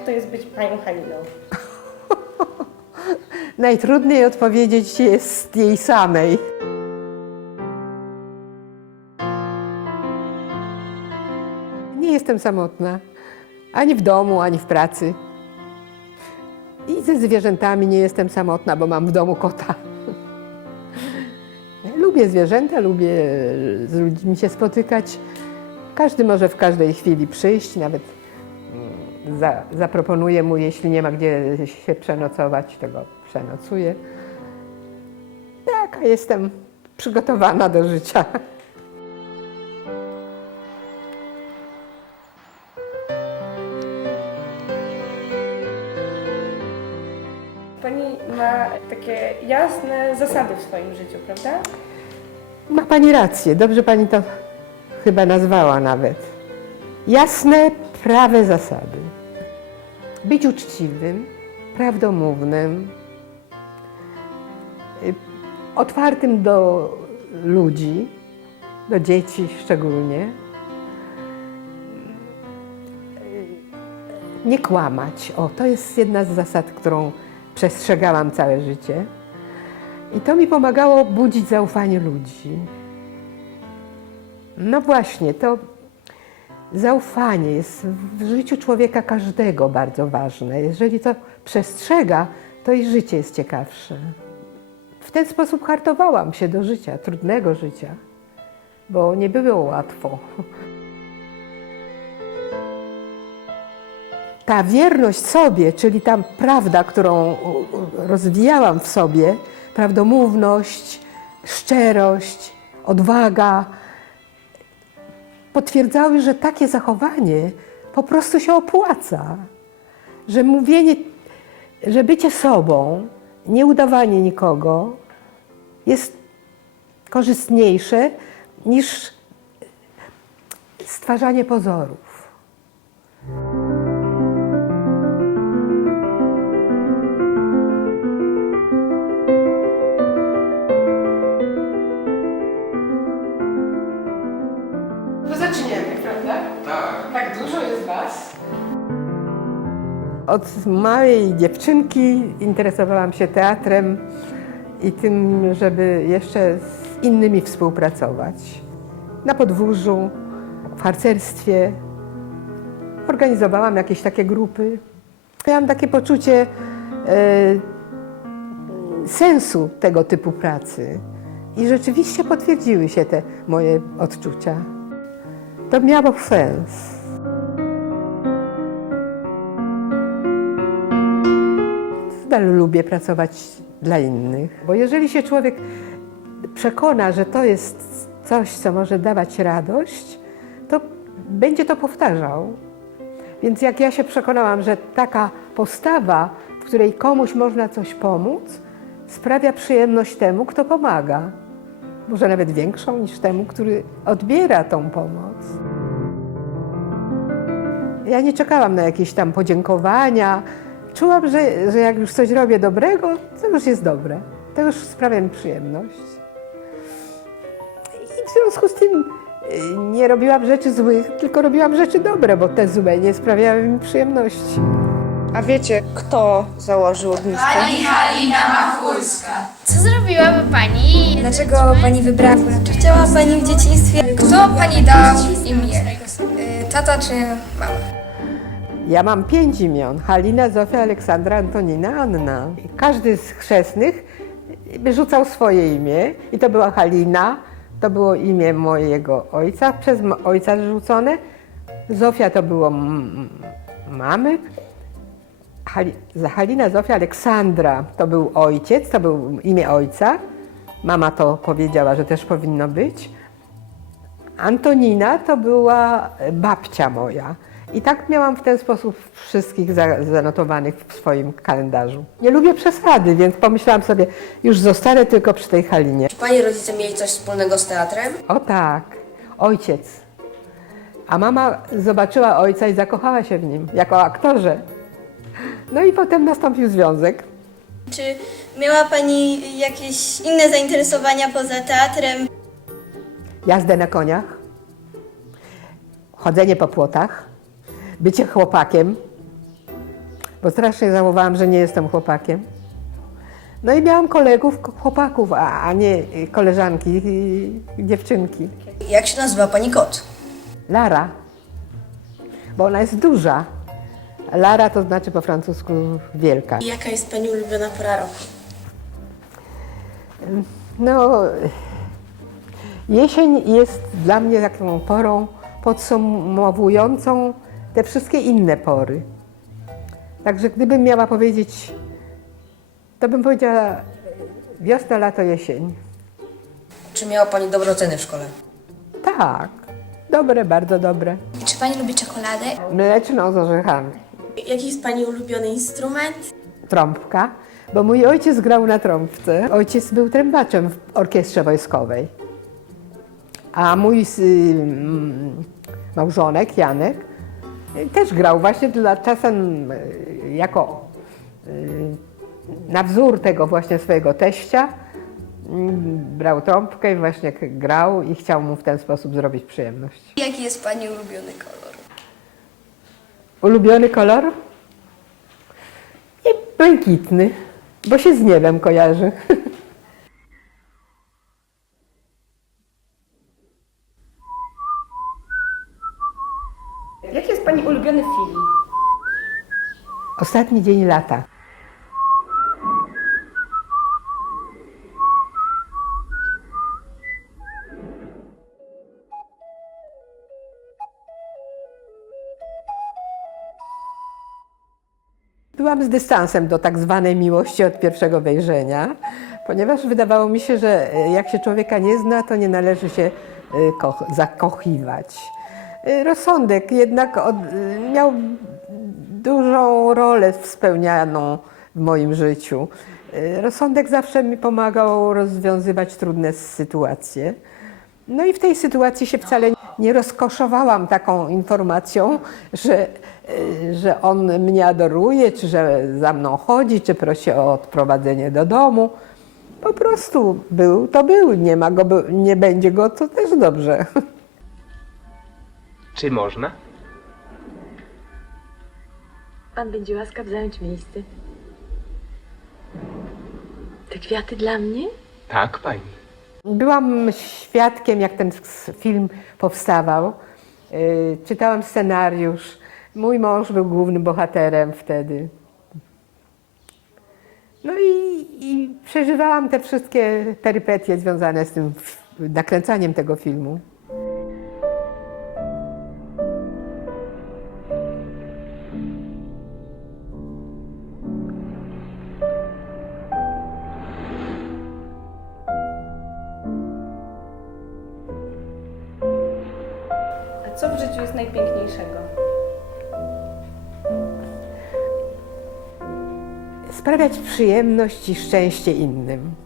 to jest być panią Haliną? Najtrudniej odpowiedzieć jest jej samej. Nie jestem samotna. Ani w domu, ani w pracy. I ze zwierzętami nie jestem samotna, bo mam w domu kota. Lubię zwierzęta, lubię z ludźmi się spotykać. Każdy może w każdej chwili przyjść, nawet za, zaproponuję mu, jeśli nie ma gdzie się przenocować, to go przenocuję. Taka jestem przygotowana do życia. Pani ma takie jasne zasady w swoim życiu, prawda? Ma Pani rację, dobrze Pani to chyba nazwała nawet. Jasne, prawe zasady. Być uczciwym, prawdomównym, y, otwartym do ludzi, do dzieci szczególnie. Y, Nie kłamać. O, to jest jedna z zasad, którą przestrzegałam całe życie. I to mi pomagało budzić zaufanie ludzi. No właśnie, to zaufanie jest w życiu człowieka każdego bardzo ważne. Jeżeli to przestrzega, to i życie jest ciekawsze. W ten sposób hartowałam się do życia, trudnego życia, bo nie było łatwo. ta wierność sobie, czyli ta prawda, którą rozwijałam w sobie, prawdomówność, szczerość, odwaga, potwierdzały, że takie zachowanie po prostu się opłaca. Że mówienie, że bycie sobą, nie udawanie nikogo jest korzystniejsze niż stwarzanie pozorów. Was. Od małej dziewczynki interesowałam się teatrem i tym, żeby jeszcze z innymi współpracować. Na podwórzu, w harcerstwie. Organizowałam jakieś takie grupy. Miałam takie poczucie e, sensu tego typu pracy. I rzeczywiście potwierdziły się te moje odczucia. To miało sens. Nadal lubię pracować dla innych, bo jeżeli się człowiek przekona, że to jest coś, co może dawać radość, to będzie to powtarzał. Więc jak ja się przekonałam, że taka postawa, w której komuś można coś pomóc, sprawia przyjemność temu, kto pomaga. Może nawet większą niż temu, który odbiera tą pomoc. Ja nie czekałam na jakieś tam podziękowania. Czułam, że, że jak już coś robię dobrego, to już jest dobre. To już sprawia mi przyjemność. I w związku z tym y, nie robiłam rzeczy złych, tylko robiłam rzeczy dobre, bo te złe nie sprawiały mi przyjemności. A wiecie, kto założył ognisko? Co zrobiłaby pani? Dlaczego pani wybrała? Czy chciała pani w dzieciństwie? Kto pani dał imię? Y, Tata czy mama? Ja mam pięć imion. Halina, Zofia, Aleksandra, Antonina, Anna. Każdy z chrzestnych wyrzucał swoje imię i to była Halina, to było imię mojego ojca, przez ojca rzucone. Zofia to było mamy. Halina, Zofia, Aleksandra to był ojciec, to był imię ojca. Mama to powiedziała, że też powinno być. Antonina to była babcia moja. I tak miałam w ten sposób wszystkich za- zanotowanych w swoim kalendarzu. Nie lubię przesady, więc pomyślałam sobie, już zostanę tylko przy tej Halinie. Czy pani rodzice mieli coś wspólnego z teatrem? O tak, ojciec. A mama zobaczyła ojca i zakochała się w nim jako aktorze. No i potem nastąpił związek. Czy miała Pani jakieś inne zainteresowania poza teatrem? Jazdę na koniach, chodzenie po płotach, bycie chłopakiem, bo strasznie żałowałam, że nie jestem chłopakiem. No i miałam kolegów, chłopaków, a, a nie koleżanki, dziewczynki. Jak się nazywa pani kot? Lara, bo ona jest duża. Lara to znaczy po francusku wielka. Jaka jest Pani ulubiona pora roku? No, jesień jest dla mnie taką porą podsumowującą te wszystkie inne pory. Także gdybym miała powiedzieć, to bym powiedziała wiosna, lato, jesień. Czy miała pani dobre oceny w szkole? Tak, dobre, bardzo dobre. Czy pani lubi czekoladę? Mleczną z orzechami. Jaki jest Pani ulubiony instrument? Trąbka, bo mój ojciec grał na trąbce. Ojciec był trębaczem w orkiestrze wojskowej. A mój mm, małżonek, Janek, y, też grał właśnie dla czasem y, jako y, na wzór tego właśnie swojego teścia. mm, Brał trąbkę i właśnie grał i chciał mu w ten sposób zrobić przyjemność. Jaki jest Pani ulubiony kolor? Ulubiony kolor? I błękitny, bo się z niebem kojarzy. Jaki jest Pani ulubiony film? Ostatni dzień lata. Byłam z dystansem do tak zwanej miłości od pierwszego wejrzenia, ponieważ wydawało mi się, że jak się człowieka nie zna, to nie należy się koch- zakochiwać. E, Rozsądek jednak od, miał dużą rolę spełnianą w moim życiu. E, Rozsądek zawsze mi pomagał rozwiązywać trudne sytuacje. No i w tej sytuacji się wcale nie rozkoszowałam taką informacją, że, y, że on mnie adoruje, czy że za mną chodzi, czy prosi o odprowadzenie do domu. Po prostu był, to był, nie ma go, nie będzie go, to też dobrze. Czy można? Pan będzie łaskaw zająć miejsce. Te kwiaty dla mnie? Tak, pani. Byłam świadkiem, jak ten film powstawał. Yy, Czytałam scenariusz. Mój mąż był głównym bohaterem wtedy. No i, i przeżywałam te wszystkie perypetie związane z tym nakręcaniem tego filmu. Co w życiu jest najpiękniejszego? Sprawiać przyjemność i szczęście innym.